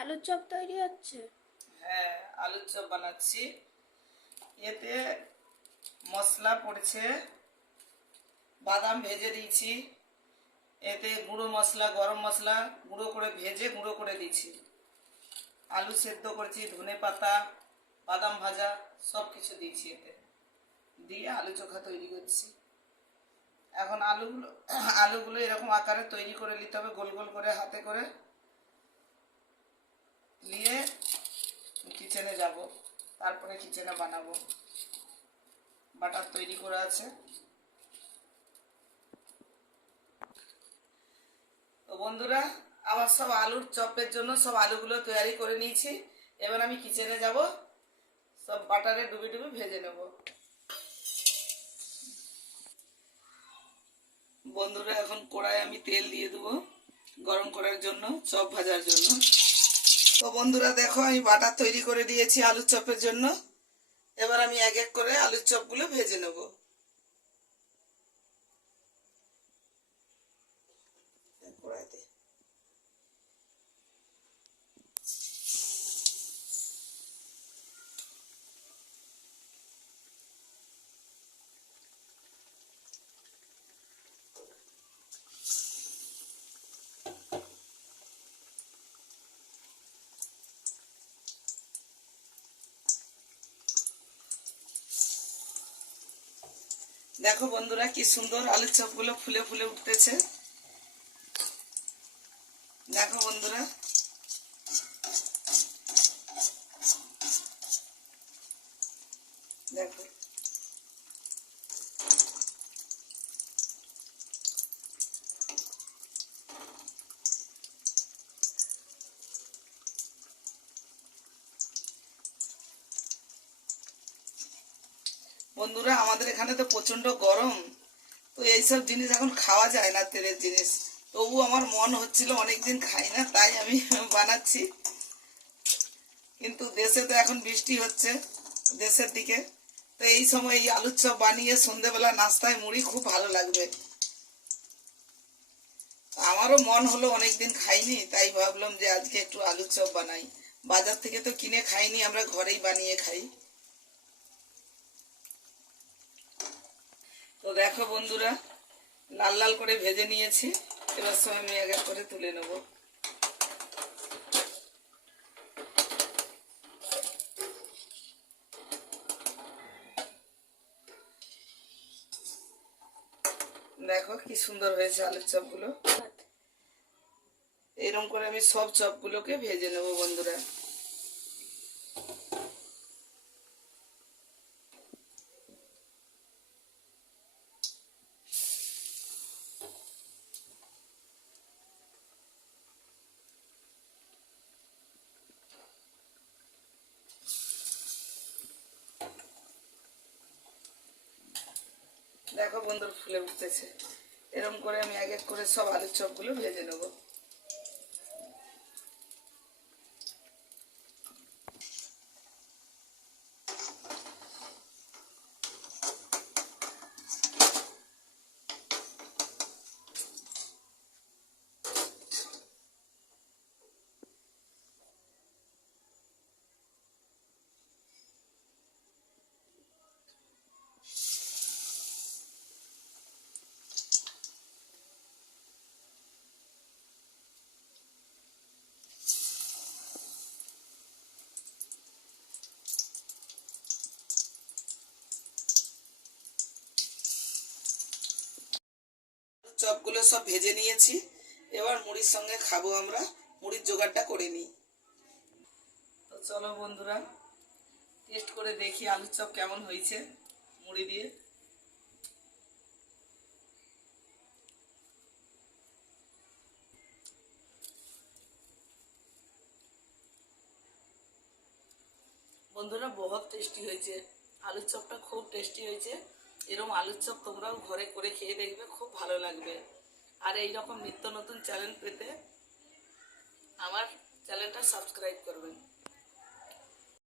আলুর চপ তৈরি হচ্ছে। হ্যাঁ, আলুর চপ বানাচ্ছি। এতে মশলা পড়ছে, বাদাম ভেজে দিয়েছি, এতে গুঁড়ো মশলা, গরম মশলা গুঁড়ো করে ভেজে গুঁড়ো করে দিয়েছি, আলু সেদ্ধ করেছি, ধনে পাতা, বাদাম ভাজা সব কিছু দিয়েছি, এতে দিয়ে আলু চোখা তৈরি করছি। এখন আলুগুলো এরকম আকারে তৈরি করে নিতে হবে, গোল গোল করে হাতে করে নিয়ে কিচেনে যাব, তারপরে কিচেনে বানাবো। বাটার তৈরি করা আছে। তো বন্ধুরা, আমার সব আলুর চপের জন্য সব আলুগুলো তৈরি করে নিয়েছি। এবার আমি কিচেনে যাব, সব বাটারে ডুবি ডুবি ভেজে নেব। বন্ধুরা, এখন কড়াই আমি তেল দিয়ে দেবো গরম করার জন্য, চপ ভাজার জন্য। তো বন্ধুরা দেখো, আমি বাটার তৈরি করে দিয়েছি আলুর চপের জন্য। এবার আমি এক এক করে আলুর চপগুলো ভেজে নেব। কড়াইতে দেখো বন্ধুরা, কি সুন্দর আলুর চপগুলো ফুলে ফুলে উঠতেছে। দেখো বন্ধুরা, দেখো বন্ধুরা, আমাদের এখানে তো প্রচন্ড গরম, তো এইসব জিনিস এখন খাওয়া যায় না, তেলের জিনিস। তবু আমার মন হচ্ছিল, অনেকদিন খাই না, তাই আমি বানাচ্ছি। কিন্তু দেশে তো এখন বৃষ্টি হচ্ছে, দেশের দিকে, তো এই সময় এই আলুর চপ বানিয়ে সন্ধ্যেবেলা নাস্তায় মুড়ি খুব ভালো লাগবে। আমারও মন হলো, অনেকদিন খাইনি, তাই ভাবলাম যে আজকে একটু আলুর চপ বানাই। বাজার থেকে তো কিনে খাইনি, আমরা ঘরেই বানিয়ে খাই। তো দেখো বন্ধুরা, লাল লাল করে ভেজে নিয়েছি। এবার সব আমি এক এক করে তুলে নেব। দেখো কি সুন্দর হয়েছে আলুর চপগুলো। এরকম করে আমি সব চপগুলোকে ভেজে নেব বন্ধুরা। দেখো বন্ধুরা, ফুলে উঠতেছে। এরকম করে আমি এক এক করে সব আলুর চপগুলো ভেজে নেব। চপগুলো সব ভেজে নিয়েছি। এবার মুড়ির সঙ্গে খাবো আমরা, মুড়ির জোগাড়টা করে নিই। তো চলো বন্ধুরা, টেস্ট করে দেখি আলুর চপ কেমন হয়েছে মুড়ি দিয়ে। বন্ধুরা, বহুত টেস্টি হয়েছে, আলুর চপটা খুব টেস্টি হয়েছে। এরকম আলুর চপ তোমরাও ঘরে করে খেয়ে দেখবে, খুব ভালো লাগবে। আর এই রকম নিত্য নতুন চ্যানেল পেতে আমার চ্যানেলটা সাবস্ক্রাইব করবেন।